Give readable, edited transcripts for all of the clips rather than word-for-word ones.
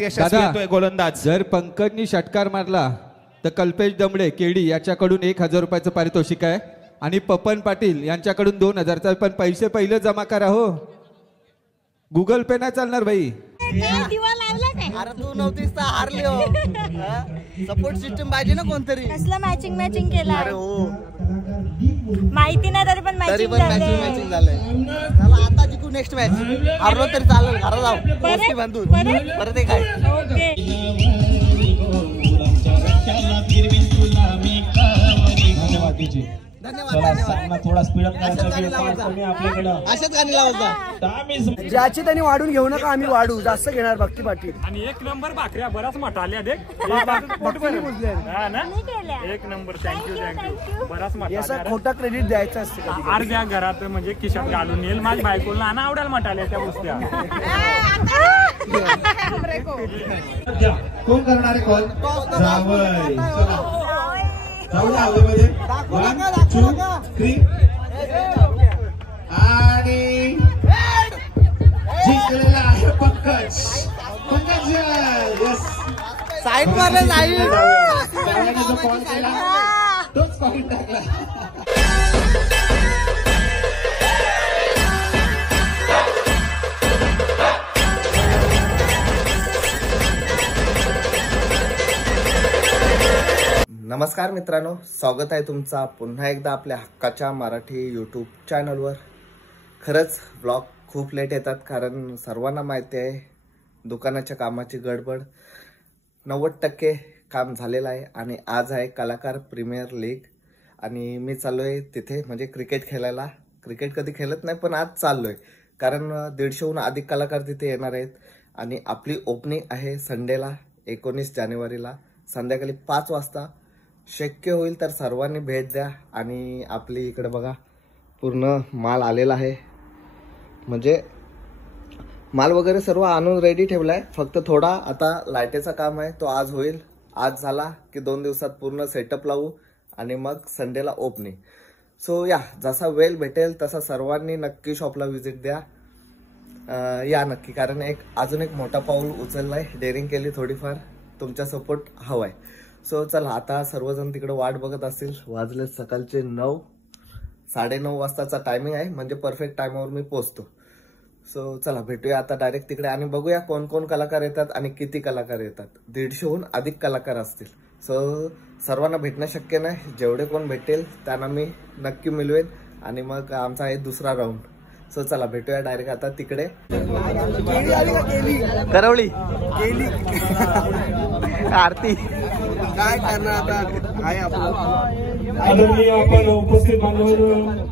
यशस्वी होतोय गोलंदाज। जर पंकजनी षटकार मारला तर कल्पेश दमडे केडी याच्याकडून 1000 रुपयाचं पारितोषिक आहे आणि पपन पाटील यांच्याकडून 2000चा, पण पैसे पहिले जमा करा हो, गुगल पे नाही चालणार भाई। अरे तू नव्हतीस तर हारली हो। सपोर्ट सिस्टम पाहिजे ना कोणतरी। कसला मॅचिंग केला? अरे हो, माहिती नाही तरी पण मॅचिंग झालंय। चला आता जिंकू नेक्स्ट मॅच, हारलो तरी चालेल, घरा जाऊ गोष्टी बांधून परत एक आहे। ओके थोडा स्पीड अप करायचा अशाच गाणी लावायचा। ज्याची त्यांनी वाढून घेऊ नका, आम्ही वाढू जास्त घेणार भक्ती पाटील। आणि 1 नंबर भाकऱ्या बराच मोठा आल्या देख, 1 नंबर। थँक्यू बराच मोठा खोटा क्रेडिट द्यायचं असतं अर्ध्या घरात, म्हणजे खिशात घालून येईल। माझ्या बायकोला नाना आवडेल मोठाल्या त्या गोष्टी। कोण करणार आहे कॉल? जावई जाऊ हवेमध्ये 1 2 3 आणि जिंकलेला आहे पंकज। पंकज यस, साईड मारले साईड, जो कॉल केला तोच कॉल टाकला। नमस्कार मित्रांनो, स्वागत आहे तुमचा पुन्हा एकदा आपल्या हक्काच्या मराठी यूट्यूब चॅनलवर। खरंच ब्लॉग खूप लेट येतात, कारण सर्वांना माहिती आहे दुकानाच्या कामाची गडबड। 90% काम झालेलं आहे आणि आज आहे कलाकार प्रीमियर लीग आणि मी चाललोय तिथे, म्हणजे क्रिकेट खेळायला। क्रिकेट कधी खेळत नाही पण आज चाललोय, कारण 150हून अधिक कलाकार तिथे येणार आहेत आणि आपली ओपनिंग आहे संडेला 19 जानेवारीला संध्याकाळी 5 वाजता। शक्य होईल तर सर्वांनी भेट द्या। आणि आपली इकडे बघा पूर्ण माल आलेला आहे, म्हणजे माल वगैरे सर्व आणून रेडी ठेवलाय, फक्त थोडा आता लाईटेचा काम आहे, तो आज होईल। आज झाला की 2 दिवसात पूर्ण सेटअप लावू आणि मग संडेला ओपनिंग। सो या, जसा वेळ भेटेल तसा सर्वांनी नक्की शॉपला व्हिजिट द्या, या नक्की, कारण अजून एक मोठा पाऊल उचललाय, डेअरिंग केली थोडीफार, तुमचा सपोर्ट हवाय। सो चला, आता सर्वजण तिकडे वाट बघत असतील। वाजले सकाळचे 9, 9:30 वाजताचा टायमिंग आहे, म्हणजे परफेक्ट टायमावर मी पोहोचतो। सो चला भेटूया आता डायरेक्ट तिकडे आणि बघूया कोण कोण कलाकार येतात आणि किती कलाकार येतात। 150हून अधिक कलाकार असतील। सो सर्वांना भेटणं शक्य नाही, जेवढे कोण भेटेल त्यांना मी नक्की मिळवेन आणि मग आमचा आहे दुसरा राऊंड। सो चला भेटूया डायरेक्ट आता तिकडे। करवली गेली आरती काय करणार आता आहे आपलं। आदरणीय आपण उपस्थित बांधवांनो,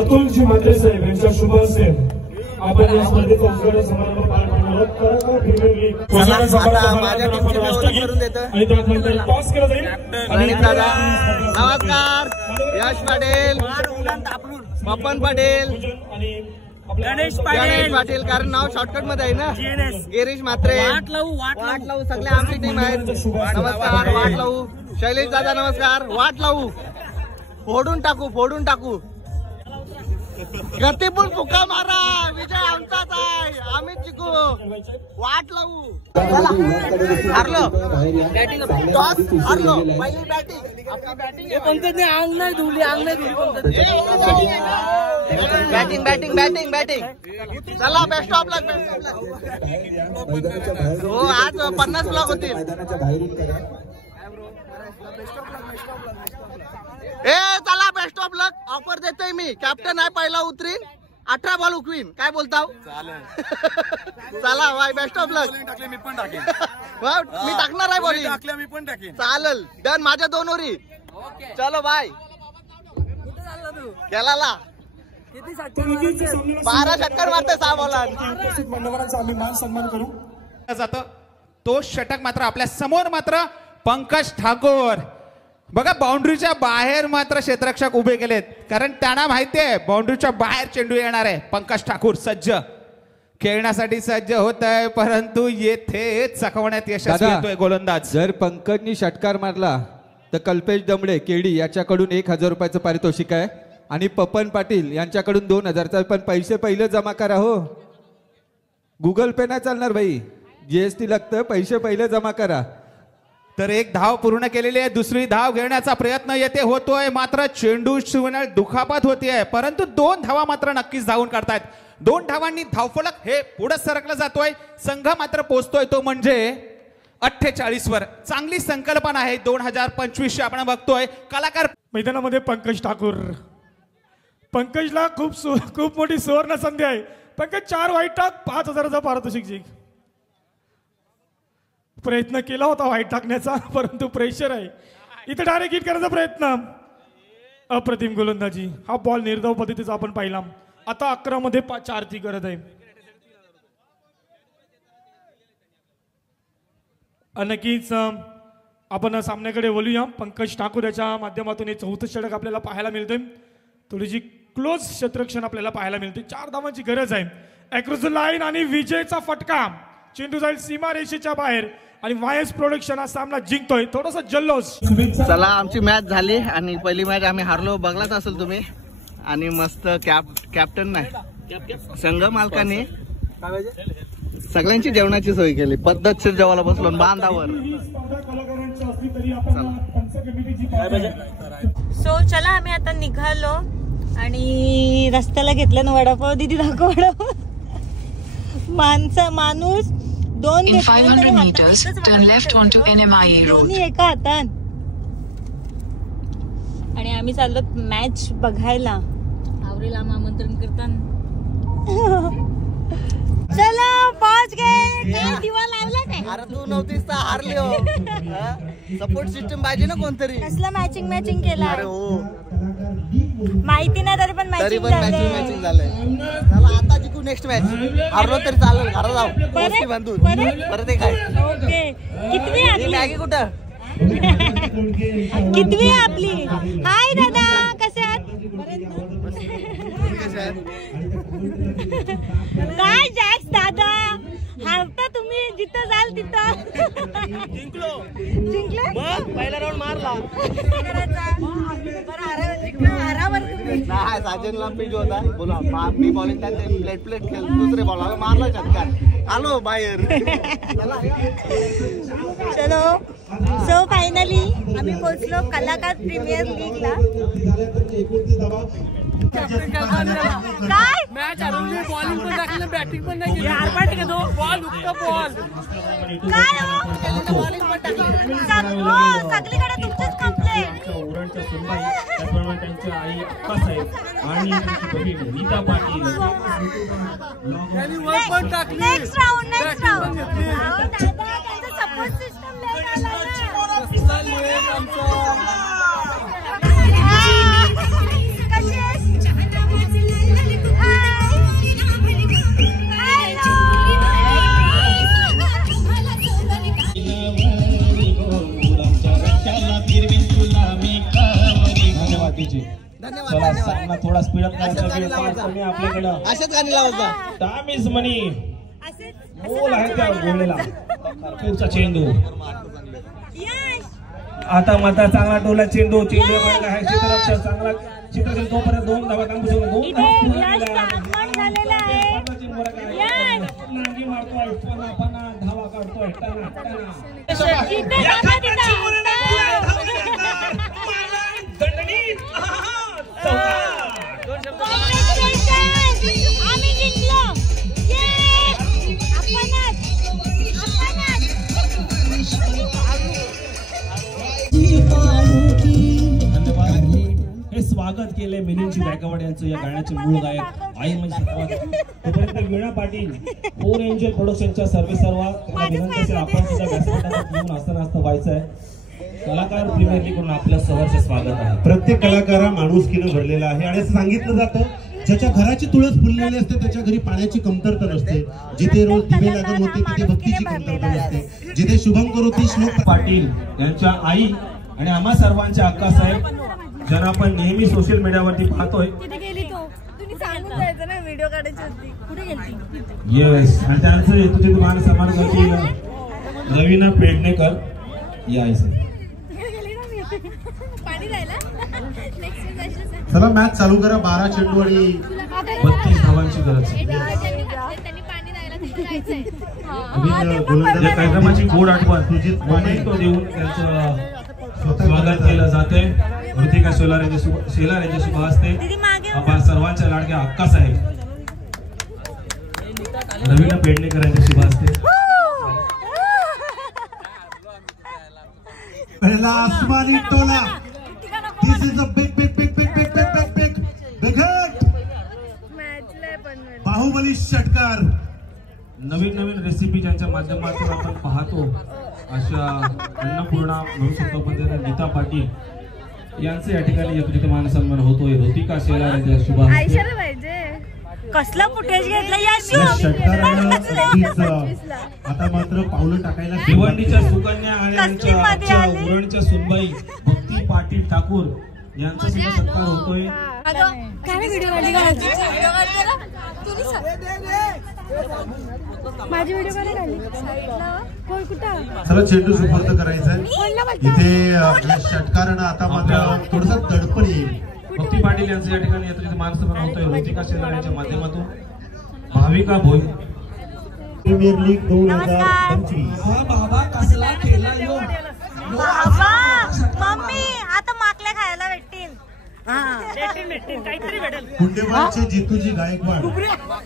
अतुलजी मात्रे साहेब यांच्या शुभ हस्ते आपण या स्पर्धेचा उद्घाटन समारंभ पार पाडणार आणि त्यानंतर टॉस केला जाईल। नमस्कार, यश पाटील, पपन पाटील, गणेश पाटील, कारण नाव शॉर्टकट मध्ये आहे ना, गिरीश मात्रे, वाट लावू सगळे आमची टीम आहेत। नमस्कार, वाट लावू, शैलेश दादा नमस्कार, वाट लावू, फोडून टाकू गतीपूर फुका मारा, विजय आमचाच आहे, आम्ही जिंकू, वाट लावू। हारलो पहिली बॅटिंग पंकजने अंग नाही धुली बॅटिंग चला, बेस्ट ऑफ लक। हो, आज 50 ब्लॉक होतील। चला, बेस्ट ऑफ लक। ऑफर देतोय मी, कॅप्टन आहे, पहिला उतरीन, 18 बॉल उकवीन, काय बोलताव? चला भाई, बेस्ट ऑफ लक। मी पण टाकेन, मी टाकणार आहे बॉलिंग, मी पण टाकेन, चालेल, डन, माझ्या 2 ओव्हरी। चलो बाय, केला 12 षटकार मारते 6 बॉलांत। आम्ही मान सन्मान करू जातो तो षटक मात्र आपल्या समोर मात्र पंकज ठाकूर। बघा, बाउंड्रीच्या बाहेर मात्र क्षेत्ररक्षक उभे केलेत, कारण त्यांना माहिती आहे बाउंड्रीच्या बाहेर चेंडू येणार आहे। पंकज ठाकूर सज्ज, खेळण्यासाठी सज्ज होत आहे, परंतु येथे चकवण्यात यशस्वी होतोय गोलंदाज। जर पंकजनी षटकार मारला तर कल्पेश दमडे केडी याच्याकडून 1000 रुपयाचं पारितोषिक आहे आणि पपन पाटील यांच्याकडून 2000चा पण पैसे पहिले जमा करा हो. गुगल पे नाही चालणार भाई, GST लागतं, पैसे पहिले जमा करा. तर एक धाव पूर्ण केलेली आहे, दुसरी धाव घेण्याचा प्रयत्न येथे होतोय, मात्र चेंडू शिवण्यात दुखापत होतीये, परंतु 2 धावा मात्र नक्कीच धावून काढतायत. 2 धावांनी धावफलक हे पुढे सरकला जातोय. संघ मात्र पोहोचतोय तो म्हणजे 48 वर. चांगली संकल्पना आहे 2025 आपण बघतोय. कलाकार मैदानामध्ये पंकज ठाकूर. पंकजला खूप मोठी सुवर्ण संधी आहे. पंकज 4 वाईट टाक 5000चा पारितोषिक जिंक. प्रयत्न केला होता वाईट टाकण्याचा, परंतु प्रेशर आहे इथे. डायरेक्ट हिट करण्याचा प्रयत्न. अप्रतिम गोलंदाजी. हा बॉल निर्धाव पद्धतीचा आपण पाहिला. आता 11 मध्ये 4 ती गरज आहे. नक्कीच आपण सामन्याकडे बोलूया. पंकज ठाकूर याच्या माध्यमातून हे 4थं षटक आपल्याला पाहायला मिळतंय. थोडीशी क्लोज क्षेत्ररक्षण आपल्याला पाहायला मिळते. 4 धावांची गरज आहे. अक्रॉस द लाईन आणि विजयचा फटका. चेंडू जाईल सीमा रेषेच्या बाहेर आणि वायस प्रोडक्शन हा सामना जिंकतोय. थोडासा जल्लोष. चला आमची मॅच झाली आणि पहिली मॅच आम्ही हारलो, बघलाच असेल तुम्ही. आणि मस्त कॅप्टन नाही संघ मालकाने सगळ्यांची जेवणाची सोय केली. पद्धतशीर जेवायला बसलो बांधावर. सो चला आम्ही आता निघालो आणि रस्त्याला घेतलं ना वडापाव. दीदी दाखव वडापाव. माणूस 2 In 500 meters, turn left onto NMIA road. दोन्ही एका हातात. आणि आम्ही चाललो मॅच बघायला. आवरेला आमंत्रण करताना. चला पहुंच गए. काय दिवा लावला काय? अरे तू नव्हतीस तर हारली हो. सपोर्ट सिस्टम पाहिजे ना कोणतरी. कसला मॅचिंग केला. अरे हो, माहिती नाही तरी पण मॅचिंग झालंय. चला आता जिंकू नेक्स्ट मॅच. हारलो तरी चालेल, घरा जाऊ गोष्टी बांधून परत एक आहे. ओके. कितवी आपली मॅगी कुठं? कितवी आपली? हाय दादा, कसे आहात? काय जॅक्स दादा, हारता तुम्ही जिथं जाल तिथं. जिंकलो पहिला राऊंड मारला. साजनला पिच होता, बोला मी बॉलिंग प्लेट खेळ, दुसरे बॉलर मारला षटकार, आलो बाहेर. चलो सो फायनली आम्ही पोहोचलो कलाकार प्रीमियर लीगला. काय मॅच हरवली, बॉलिंग पण टाकली, बॅटिंग पण नाही केली. आरपाट घेतो बॉल हुकता बॉल. काय हो सगळीकडे तुमचीच कंप्लेंट. उरणच्या सुनबाई, त्याचप्रमाणे त्यांच्या आई अक्कासाहेब आणि त्यांची बहीण नीता पाटील. त्यांनी वर पण टाकली. नेक्स्ट राऊंड दादा त्यांचा सपोर्ट सिस्टम लेट आला. चला सामना थोडा स्पीड अप करायचा आपल्याकडे. अशाच गाणी लावायचा. टाइम मनी. गोल आहे त्या गोलला. पुढचा चेंडू आता मात्र चांगला टोला चेंडू. चेंडू आहे क्षेत्ररक्षक चांगला क्षेत्ररक्षक. तोपर्यंत 2 धावा काढू शकतो. 2 धावा काढतोय. हे स्वागत केलंय मिलिंदजी गायकवाड यांचं. या गाण्याचे मूळ गायक आई म्हणजे तोपर्यंत वीणा पाटील फोर एंजल प्रोडक्शनच्या सर्व्हिसरवा विनंती असेल आपण सुद्धा व्यासपीठावर येऊन असं व्हायचं आहे. कलाकार प्रीमियर लीग कडून आपलं सहर्ष स्वागत आहे. प्रत्येक कलाकार माणुसकीनं भरलेला आहे आणि असं सांगितलं जातं ज्याच्या घराची तुळस फुललेली असते त्याच्या घरी पाण्याची कमतरता नसते. जिथे रोज दिवे लागण होते तिथे भक्तीची कमतरता नसते. जिथे शुभंकर होती श्लोक पाटील यांच्या आई आणि आम्हा सर्वांच्या अक्कासाहेब ज्यांना आपण नेहमी सोशल मीडियावरती पाहतोय. व्हिडिओ काढायची होती. कुठे गेली? येस. आणि त्यांचं हेतूचे मान सन्मान करतील रवीना पेडणेकर या. पाणी राहिला नेक्स्ट चला मॅच चालू करा. 12 चेंडू आणि 32 धावांची गरज. कार्यक्रमाची गोड आठवण मोमेंटो देऊन त्यांचं स्वागत केलं जाते. ऋतिका शेलार यांच्या शुभ हस्ते आपण सर्वांच्या लाडक्या अक्कासाहेब रवीना पेडणेकर यांच्या शुभ हस्ते. पहिला आसमानी टोला. This is a big big big big big big big big big hit. Baahubali षटकार. नवीन नवीन रेसिपी ज्यांच्या माध्यमातून आपण पाहतो अशा अन्नपूर्णा म्हणू शकतो आपण त्यांना नीता पाटील यांचे या ठिकाणी यथोचित मान सन्मान होतोय. ऋतिका शेलार यांच्या शुभ हस्ते. कसला फुटेज घेतला या षटकारानं अगदीच आता मात्र पावलं टाकायला भिवंडीच्या सुकन्या आणि आमच्या उरणच्या सुनबाई भक्ती पाटील ठाकूर यांचा सुद्धा सत्कार होतोय. माझी व्हिडिओ काय काढली कोण कुठं. चला चेंडू सुपूर्द करायचा इथे. या षटकारानं आता मात्र थोडसा दडपण येईल. भक्ती पाटील यांचं या ठिकाणी यथोचित मान सन्मान होतोय. ऋतिका शेलार यांच्या माध्यमातून भाविका भोई. Premier league 2025. बाबा कसला खेळला यो. मम्मी आता माकल्या खायला भेटतील. काहीतरी भेटेल. कुंडेवालचे जितूजी गायकवाड.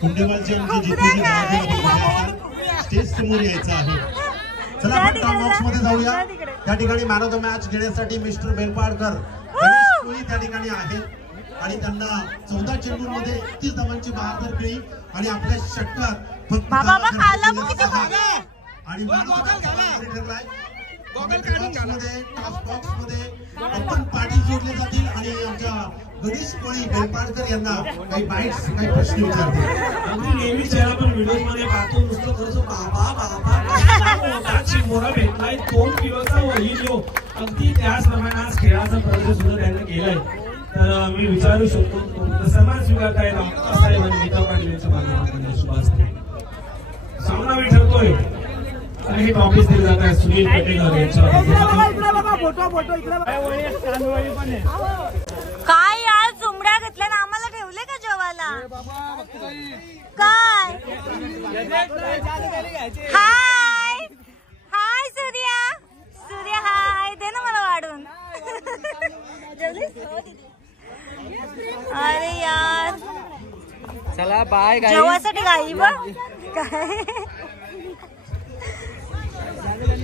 कुंडेवालचे आमचे जितूजी गायकवाड स्टेज समोर यायचं आहे. चला आपण टॉप बॉक्स मध्ये जाऊया. त्या ठिकाणी मॅन ऑफ द मॅच घेण्यासाठी मिस्टर बेलपाडकर त्या ठिकाणी आहेत आणि त्यांना 14 चेंडूंमध्ये 31 धावांची बहादर खेळी आणि आपल्या षटकात फक्त आणि आपण पाटील जोडले जातील आणि आमच्या गणेश कोळी बेलपाडकर यांना काही बाईट्स काही प्रश्न विचारतील. अगदी नेहमीच याला आपण व्हिडिओ मध्ये पाहतो नुसतं खरंच बाबा बाबा मोरा भेटलाय 2 किलोचा वही जो अगदी त्याचप्रमाणे आज खेळाचा प्रदर्शन सुद्धा त्यांनी केलाय. तर मी विचारू शकतो सन्मान स्वीकारता येईल अक्कासाहेब आणि नीता पाटील यांच्या माध्यमातून शुभ हस्ते. सामना मी ठरतोय आणि हे ट्रॉफीज दिले जात आहे सुनील पेटेकर यांच्या. काय यार चुमड्या घेतल्या ना आम्हाला ठेवले का जेवायला. काय हाय हाय सूर्या. सूर्या हाय दे ना मला वाढून. अरे यार चला बाय. जेवासाठी गाई बघ काय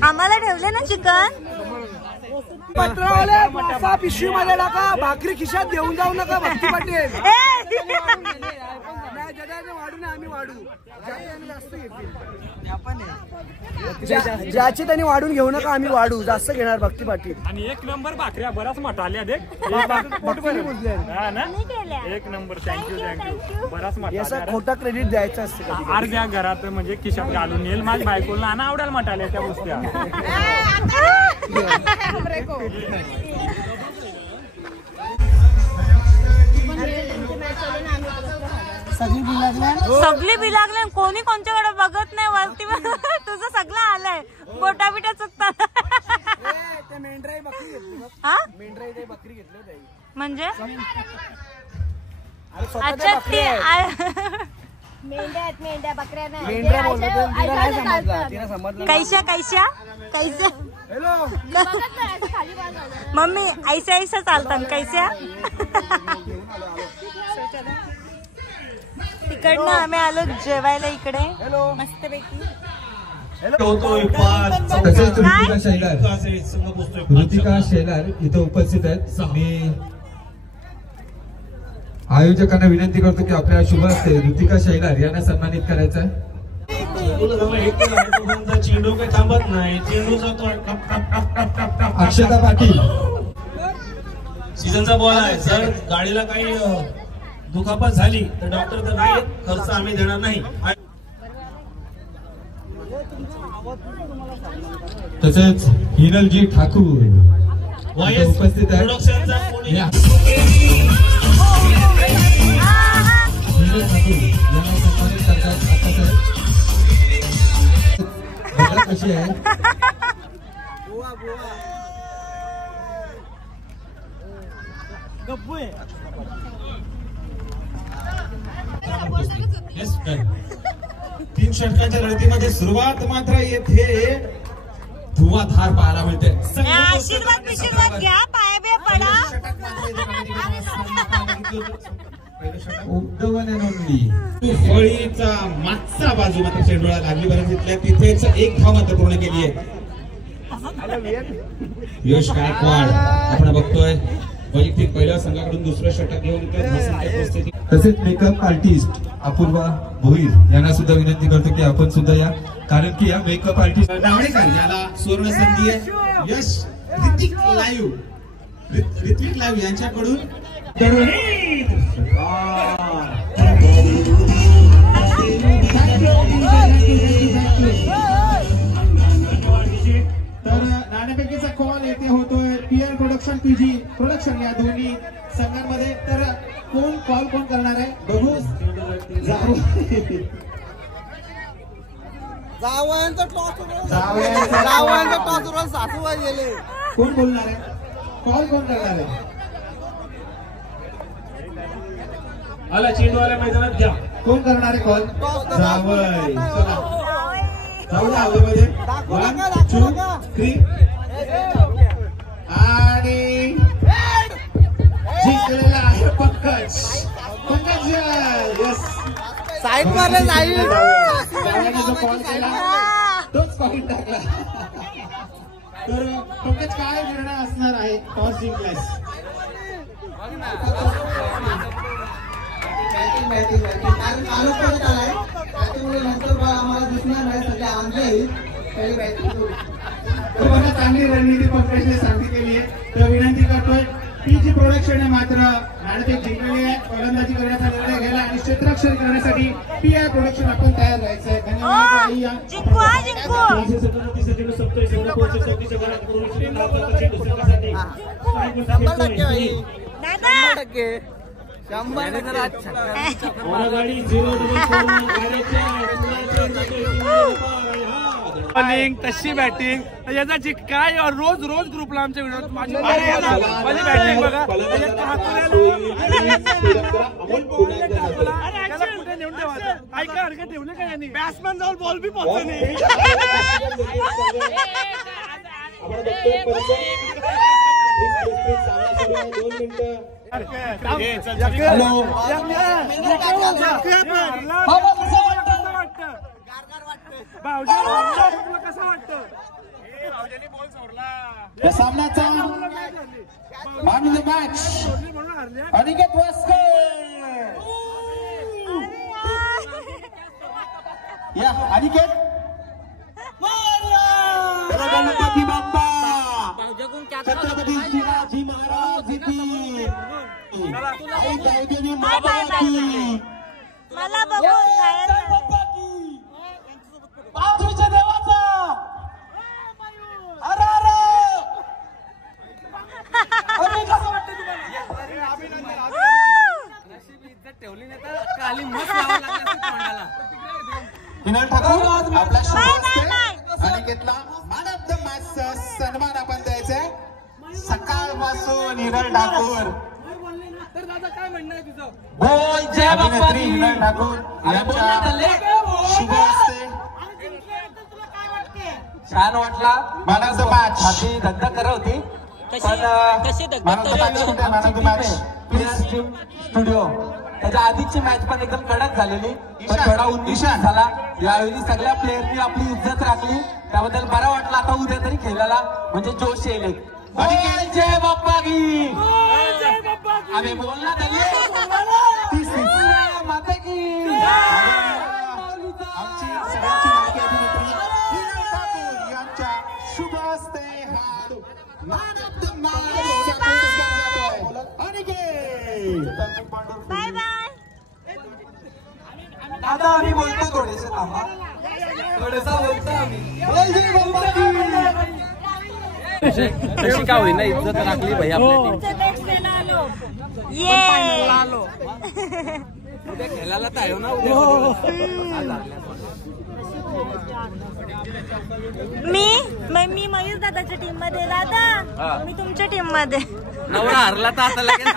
आम्हाला ठेवले ना चिकन. पत्रावाले पिशवी मध्ये टाका. भाकरी खिशात देऊन जाऊ नका. भक्ती पाटील वाढू आम्ही वाढू. ज्याची त्यांनी वाढून घेऊ नका. आम्ही वाढू जास्त घेणार. भक्ती पाटील आणि 1 नंबर भाकऱ्या बराच मोठा आल्या. एक नंबर. थँक्यू बराच मोठा. खोटा क्रेडिट द्यायचं असतं. अर्ध्या घरात म्हणजे खिशात घालून येईल. माझ्या बायकोला ना आवडायला मोठा आल्या त्या गोष्टी. सगळी बिलागले. कोणी कोणच्याकडे बघत नाही वरती. तुझं सगळं आलंय. बोटा बिटा चुकतात. बकरी घेतली म्हणजे अच्छा ते मेंढ्या बकऱ्या कैशा कैशा कैसे मम्मी ऐसा ऐसा चालतात कैसा. तिकडनं आम्ही आलो जेवायला इकडे मस्तपैकी. तसेच ऋतिका शेलार इथं उपस्थित आहेत. मी आयोजकांना विनंती करतो की आपल्या शुभ हस्ते ऋतिका शेलार यांना सन्मानित करायचं आहे. चेंडू काही थांबत नाही. चेंडू जातो. अक्षता पाटील सीझनचा बॉल आहे. जर गाडीला काही दुखापत झाली तर डॉक्टर तर नाही खर्च आम्ही देणार नाही. तसेच हिरलजी ठाकूर उपस्थित आहेत. हिरल ठाकूर यांना सन्मानित करतात. कशी आहे गप्पू आहे. Yes done. 3 षटकांच्या लढतीमध्ये सुरुवात मात्र येथे धुवाधार पाहायला मिळते. आशीर्वाद घ्या, पाया बिया पडा. फळीचा मागचा बाजू मात्र चेंडूला लागली. बरं तिथल्या तिथेच एक धाव मात्र पूर्ण केली आहे. यश गायकवाड आपण बघतोय वैयक्तिक पहिल्या संघाकडून दुसरं षटक घेऊन. तसेच मेकअप आर्टिस्ट अपूर्वा भोईर यांना सुद्धा विनंती करतो की आपण सुद्धा या, कारण की या मेकअप आर्टिस्ट नावडेकर याला सुवर्ण संधी आहे. यश ऋतिक लाईव्ह यांच्याकडून तर नाणेफेकीचा कॉल येथे होतोय पीआर प्रोडक्शन पीजी प्रोडक्शन या दोन्ही संघांमध्ये. तर कोण करणार आहे बघू. जावयांचा टॉसवर सासूबाई गेले. कोण बोलणार आहे? कॉल कोण करणार आहे? आला चेंडूवाल्या मैदानात घ्या. कोण करणार आहे कॉल? जावई. चला जाऊ हवेमध्ये. 1 2 3 आणि जिंकलेला आहे पंकज. यस, साईड मारले साईड. जो कॉल केला तोच पॉईंट टाकला. तर पंकज काय निर्णय असणार आहे टॉस जिंकल्यास? चांगली रणनीती पंकजने सांगली केली आहे. तर विनंती करतोय पीजी प्रोडक्शन मात्र नाणेफेक जिंकलेली आहे. फलंदाजी करण्याचा निर्णय घ्यायला आणि क्षेत्ररक्षण करण्यासाठी पीआय प्रोडक्शन आपण तयार राहायचंय. बॉलिंग तशी बॅटिंग याचा काय रोज ग्रुपला आमच्या व्हिडिओ माझी बॅटिंग बघा. कुठे नेऊन ठेवायचं? ऐका हरकत ठेवले का यांनी? बॅट्समॅन जाऊन बॉल बी पोहोचतो नाही. कसं वाटतं? सामन्याचा man of the match Aniket Waskar. या अनिकेत गणपती बाप्पा छत्रपती शिवाजी महाराज की मला बघून पाथरीच्या देवाचा अरे कसं वाटतं तुम्हाला? ठेवली नाही तर काली मस्त लावावं लागलं असतं तोंडाला. विनय ठाकूर आपला शुभ अनिकेतला मॅन ऑफ द मॅचचा सन्मान आपण द्यायचा आहे. सकाळपासून हिरल ठाकूर तर दादा काय म्हणणं आहे तुझं? बोल जय बाप्पा हिरल ठाकूर शुभ असते. छान वाटला. मॅन ऑफ द मॅच हाती धगधग करत होती. मॅन ऑफ द मॅच कुठे? Man of the match studio त्याच्या आधीची मॅच पण एकदम कडक झालेली, पण थोडा उन्नीस झाला. यावेळी सगळ्या प्लेयरनी आपली इज्जत राखली, त्याबद्दल बरा वाटला. आता उद्या तरी खेळायला म्हणजे जोश येईल. जय बाप्पा की आम्ही बोलला माता की आमची सगळ्यांची लाडकी अभिनेत्री हिरल ठाकूर यांच्या शुभ हस्ते man of the match Aniket. Bye bye. आता आम्ही बोलतो थोडेसे थांबा. थोडसा बोलतो आम्ही का होईना इज्जत राखली भाई आलो. उद्या खेळायला तर आहे ना. उद्या मी मयूर दादाच्या टीम मध्ये. दादा मी तुमच्या टीम मध्ये. नवरा हरला तर आता लगेच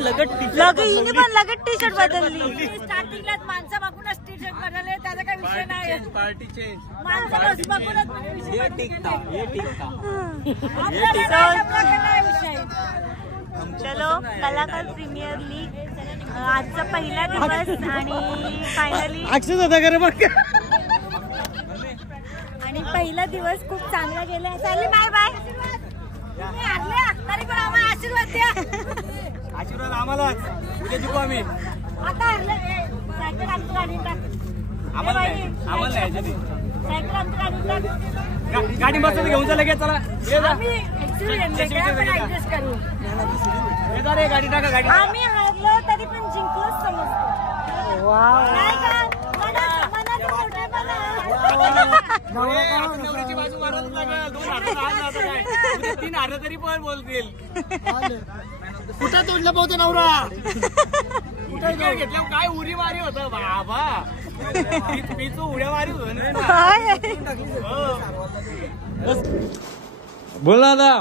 लगेच टी शर्ट बदलली. स्टार्टिंगलाच माणसं बघूनच टी शर्ट बदलले, त्याचा काही विषय नाही. माणसं बघूनच विषय. चलो कलाकार प्रीमियर लीग आजचा पहिला दिवस आणि फायनली आणि पहिला दिवस खूप चांगला गेला. चालेल, बाय बाय. तुम्ही हारले तरी पण आम्हाला आशीर्वाद द्या. आशीर्वाद आम्हालाच उद्या देऊ आम्ही. आता हारले सायकल आमचं काढून टाक. आम्हाला यायचं नाही. सायकल आमचं काढून टाक. गाडी मस्त घेऊन जा लगेच. चला आम्ही ऍडजस्ट करू. गाडी टाका गाडी. आम्ही हारलो तरी पण जिंकलोच समजतो. नाही का मनाचं मोठेपणा. नवऱ्याची बाजू मारत लागेल. 2 हारलं काय 3 हारलं तरी पण बोलतील. कुठं तोडलं पाहतो नवरा. कुठं घेतलं काय उडी मारी होतं बाबा. पीचू उड्या मारी होत. बोला ना.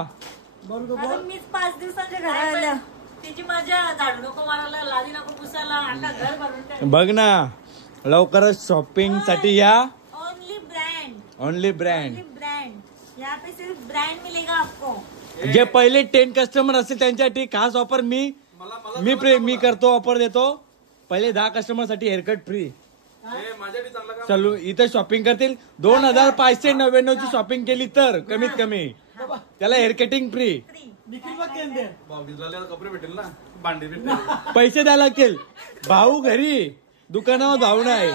मीच 5 दिवसाच्या घरी आल्या. तिची मजा. झाडू नको मारायला, लादी नको पुसायला, आता घर भरून. बघ ना लवकरच शॉपिंग साठी या. ओनली ब्रांड ब्रँड यहाँ पे सिर्फ ब्रांड मिलेगा आपको. जे पहिले 10 कस्टमर असतील त्यांच्यासाठी खास ऑफर मी करतो. ऑफर देतो. पहिले 10 कस्टमर साठी हेअरकट फ्री. चलू इथे शॉपिंग करतील. 2599 ची शॉपिंग केली तर कमीत कमी त्याला हेअर कटिंग फ्री. पैसे द्यायला लागतील. भाऊ घरी दुकानावर जाऊ नये.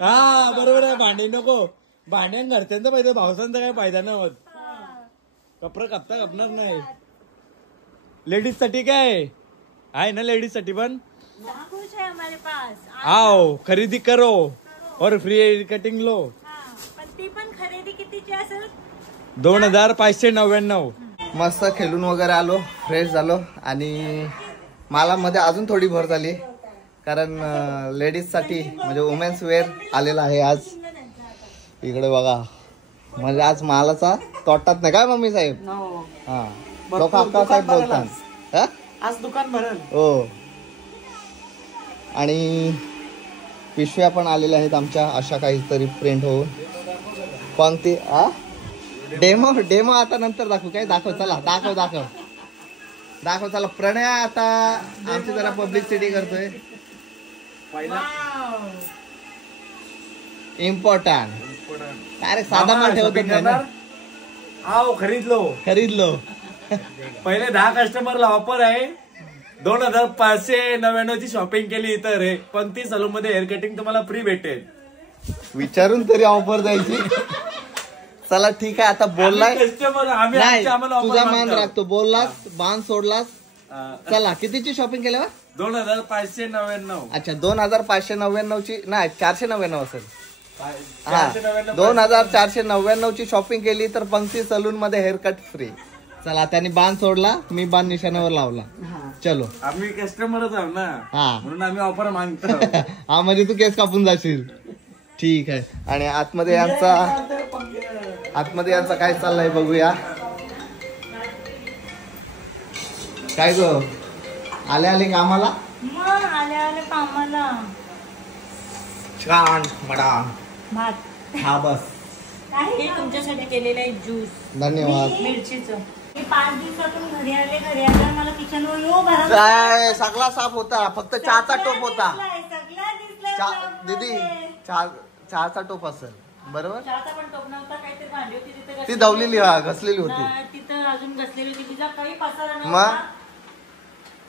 हा बरोबर आहे. भांडी नको. भांड्या घरच्यांचा पाहिजे, भावसांचा काही फायदा नाही होत. कपडे कापणार नाही. लेडीज साठी काय आहे ना, लेडीज साठी पण कुछ है हमारे पास. आओ खरेदी करो और फ्री हेअर कटिंग लो. पण ती पण खरेदी कितीची असेल. 2599. मस्त खेळून वगैरे आलो, फ्रेश झालो आणि मला मध्ये अजून थोडी भर झाली कारण लेडीजसाठी म्हणजे वुमेन्स वेअर आलेला आहे आज. इकडे बघा म्हणजे आज मालाचा तोटात नाही काय मम्मी साहेब. हा लोक अक्का साहेब बोलतात. आज दुकान भरेल. हो आणि पिशव्या पण आलेल्या आहेत आमच्या अशा काहीतरी प्रिंट होऊन. पण ते डेमो आता नंतर दाखवू. काय दाखव. चला दाखव चला. प्रणय आता आमची जरा पब्लिसिटी करतोय. इम्पॉर्टंट. अरे साधा माल ठेवतो ना. आओ खरीदलो. पहिले 10 कस्टमरला ऑफर आहे. 2599 ची शॉपिंग केली तर पंक्ती सलून मध्ये हेअर कटिंग तुम्हाला फ्री भेटेल. विचारून तरी ऑफर द्यायची. चला ठीक आहे. आता बोललाय तुझा मान राखतो. बोललास बाण सोडलास. चला कितीची शॉपिंग केली. 2599. अच्छा 2599 ची नाही 499 असेल. हा 2499 ची शॉपिंग केली तर पंक्ती सलून मध्ये हेअरकट फ्री. चला त्यांनी बाण सोडला, मी बाण निशाण्यावर लावला. चलो आम्ही कस्टमरच आहोत ना. हा म्हणून आम्ही ऑफर मागतो. हा म्हणजे तू केस कापून जाशील. ठीक आहे. आणि आतमध्ये यांचा काय चाललंय बघूया. काय ग आले कामाला. आले कामाला. छान बडा भात. हा बस हे तुमच्यासाठी केलेलं आहे ज्यूस. धन्यवाद. मिरचीचं. मी 5 दिवसातून घरी आले मला किचनवर काय सगळा साफ होता. फक्त चहाचा टोप होता. दीदी चहाचा टोप असेल बरोबर. चहाचा पण टोप नव्हता. काहीतरी भांडी होती तिथे ती दवलेली घसलेली होती. तिथं अजून घसलेली होती. तिचा काही पसारा मग नव्हता.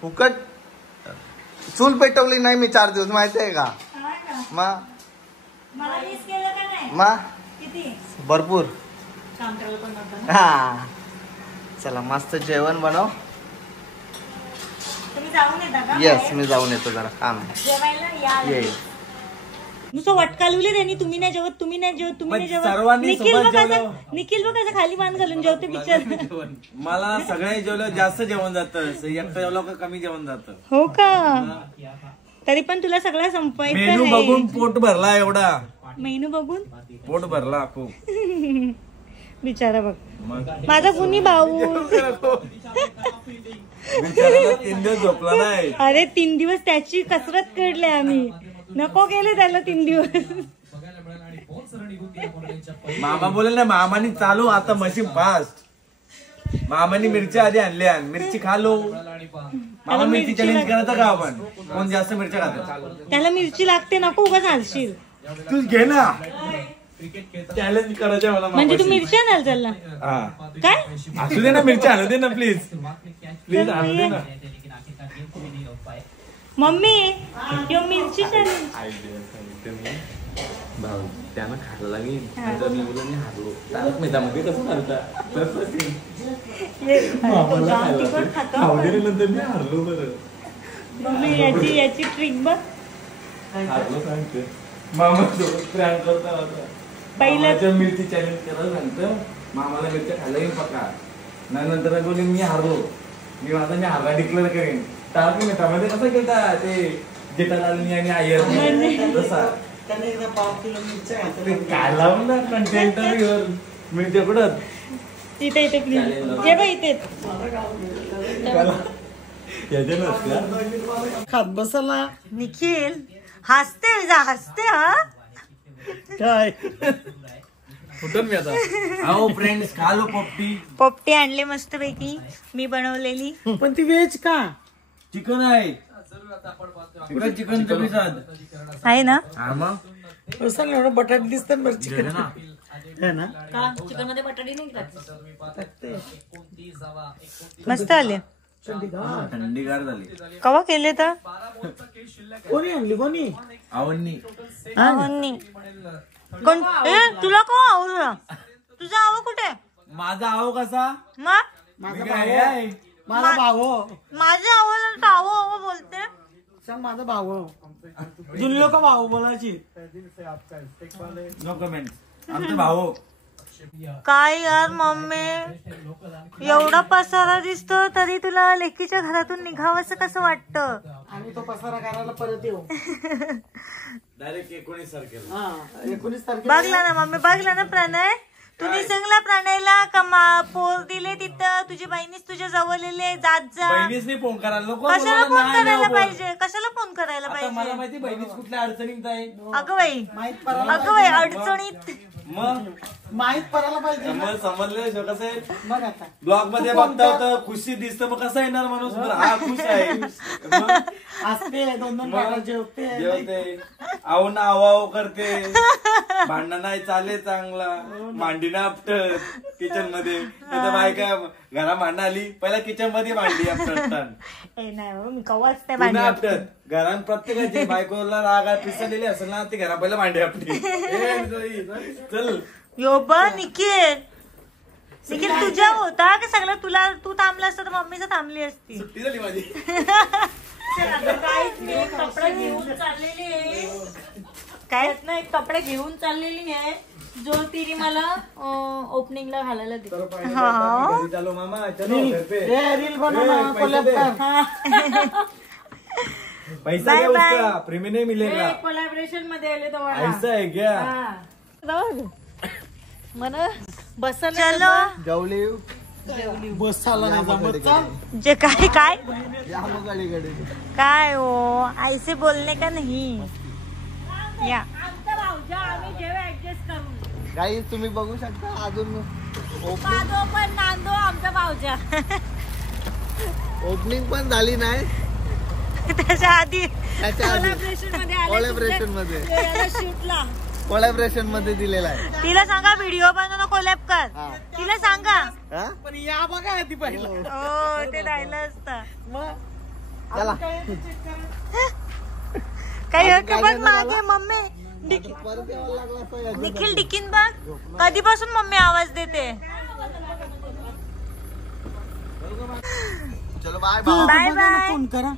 फुकट चूल पेटवली नाही मी 4 दिवस माहितीये का. मग मला मिस केलं का नाही. मग किती भरपूर. काम करायला पण नव्हतं. हा चला मस्त जेवण बनव. तुम्ही जाऊन येता का. येस मी जाऊन येतो जरा काम जेवायला. येईल. नुसतं वटकालवली त्यांनी. तुम्ही नाही जेवत तुम्ही नाही जेवत. सर्वांनी निखिल बघ कसं खाली मान घालून जेवते पिक्चर. मला सगळे जेवलं जास्त जेवण जातं. एकटं जेवलं का कमी जेवण जातं. हो का. तरी पण तुला सगळं संपवायचं मेनू बघून पोट भरला एवढा. मेनू बघून पोट भरला खूप. बिचारा बघ माझा कुणी भाऊ. बिचाराला 3 दिवस झोपला नाही. अरे 3 दिवस त्याची कसरत करले आम्ही. नको केले त्याला 3 दिवस. मामा बोलेल ना मामानी चालू आता मशीन फास्ट. मामानी मिरच्या आधी आणल्या. मिरची खालो. मामा मिरची चॅलेंज करायचं का आपण? कोण जास्त मिरच्या खातो त्याला मिरची लागते. नको उगाच हलशील. तू घे ना. चॅलेंज करायचं मला. म्हणजे तू मिरच्या आणायला चालला काय? असू दे ना मिरच्या आणू दे ना प्लीज. प्लीज आणू दे ना. मम्मी किंवा मिरची चॅलेंज. भाऊ त्यानं खायला लागेल. मी बोललो मी हारलो. तारक मेहतामध्ये कसं चालतं नंतर मी हारलो. बरं मम्मी याची ट्रिक बघ. हारलो सांगते. मामा सोबत प्रँक करता होता. पहिलं मिरची चॅलेंज करायला सांगतं. मामाला मिरच्या खायला येईल पक्का. नंतर बोलले मी हारलो. मी हारला डिक्लेअर करेन. तारक मेहतामध्ये कसं केलता ते जेठालालनी आणि आयर तसा काय लावून ना कंटेंट मिरच्या कुठं इथे प्लीज इथे खात बसला. निखिल हसते हा काय कुठून मी आता. अहो फ्रेंड्स खालो पोपटी आणले मस्त पैकी मी बनवलेली. पण ती व्हेज का? चिकन आहे. चिकन आहे ना. असं एवढं बटाटे दिसतात बरं चिकन ना. चिकन मध्ये बटाटे नाही मस्त आले. थंडीगार झाली. कवा केले तर कोणी आणली? कोणी? आवडणी. कोण? तुला को आवडला? तुझा आव कुठे? माझा आव कसा? माझा भाऊ. माझ्या आवडला आव बोलते. सांग माझा भाऊ. जुनी लोक भाऊ बोलायची. No comment. आमचे भाऊ. काय यार मम्मी एवढा पसारा दिसतो तरी तुला लेकीच्या घरातून निघावंसं कसं वाटतं? आणि तो पसारा करायला परत येऊ. डायरेक्ट 19 तारखेला. 19 तारखेला बघला ना मम्मी. बघला ना प्रणय. तू निसंगला प्रणयला पोर दिले तिथं. तुझी बहिणीच तुझ्या जवळलेले जात जा. बहिणीसनी फोन करायला नको. कशाला फोन करायला पाहिजे? कशाला फोन करायला मला पाहिजे? माहिती बहिणीच कुठल्या अडचणीत आहे. अगं बाई अडचणीत. मग माहित पडायला पाहिजे. मग समजलं कसं आहे. मग आता ब्लॉग मध्ये बघता होतं खुशी दिसतं. मग कसं येणार माणूस? हा खुश आहे. असते 2-2 ताटा जेवते. आव ना आवाव करते. भांडण नाही चाले चांगला. मांडी ना आपटत किचन मध्ये. बायका घरा भांडण आली पहिला किचन मध्ये मांडी आपटत. मी कवाच ते आपटत. घरात प्रत्येकाची बायकोला राग पिसलेली असेल ना ती घरा पहिला मांडी आपली. चल यो निखिल तुझ्या होता की सगळं तुला तू थांबला असतं तर मम्मीच थांबली असती. सुट्टी झाली माझी. कपडे घेऊन चाललेली आहे. काय नाही कपडे घेऊन चाललेली आहे जो तिने मला ओपनिंगला घालायला दिला. चलो मामा रील पैसा क्या उसका प्रेमी नहीं मिलेगा. कोलॅबरेशन मध्ये आले तो ऐसा है क्या? मला बसायला बसायला नाही जमत. जे काय काय काय हो ऐसे बोलणे का नाही. या आम्ही जेव्हा ऍडजस्ट करू. काही तुम्ही बघू शकता अजून पण नांदो आमचा भाऊजा. ओपनिंग पण झाली नाही. त्याच्या आधी कोलॅबरेशन मध्ये दिलेला आहे. तिला सांगा व्हिडिओ बनवून कोलॅब कर. तिला सांगा. पण या बघा ती पहिलं. हो ते राहिलं असतं. चला काही बघ मागे मम्मी निखिल डिकीन बघ. कधीपासून मम्मी आवाज देते. चलो बाय बाय बाय. फोन करा.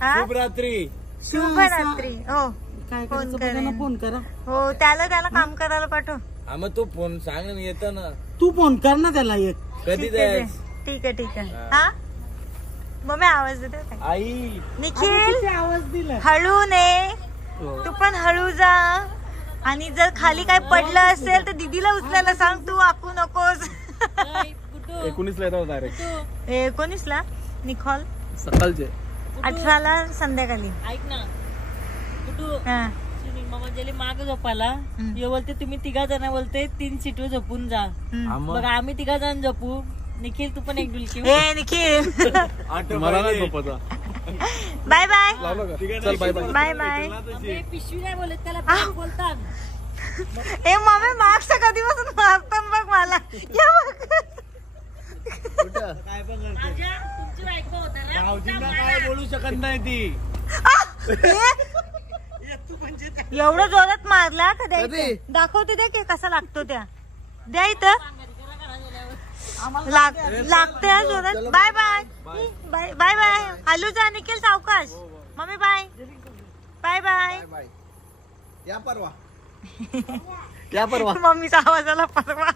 शुभरात्री. शुभरात्री. हो काय करायचं फोन करा. हो त्याला काम करायला पाठव. हा मग तू फोन सांग ना येतं ना. तू फोन कर ना त्याला एक. कधी ठीक आहे. हा मग मी आवाज देते. आई निखिल आवाज दिला. हळू ने तू पण हळू जा. आणि जर खाली काय पडलं असेल तर दीदीला उचलायला सांग, तू आखू नकोस. 19 ला येतात डायरेक्ट. 19 ला निखोल, सकाळचे 18 ला संध्याकाळी. ऐक ना मामा गेले माग झोपायला ये बोलते तुम्ही 3 जण बोलते 3 सीटवर झोपून जा. मग आम्ही 3 जण झोपू. निखिल तू पण एक डुलकी. ए निखिल मला नाही झोपता. Bye bye. चल बाय बाय. Bye bye. पिशवी नाही बोलत त्याला बोलतात. ए मम्मी मार्क्स कधीपासून मारतात बघ मला. तुमची बायको होता भाऊजींना काय बोलू शकत नाही ती. एवढं जोरात मारला का द्यायचं? दाखवते द्या की कसा लागतो त्या. द्या इथं लागते जोरात. Bye bye bye bye bye. आलू जा निखिल सावकाश. Mummy bye bye bye. या परवा मम्मीचा आवाज आला परवा.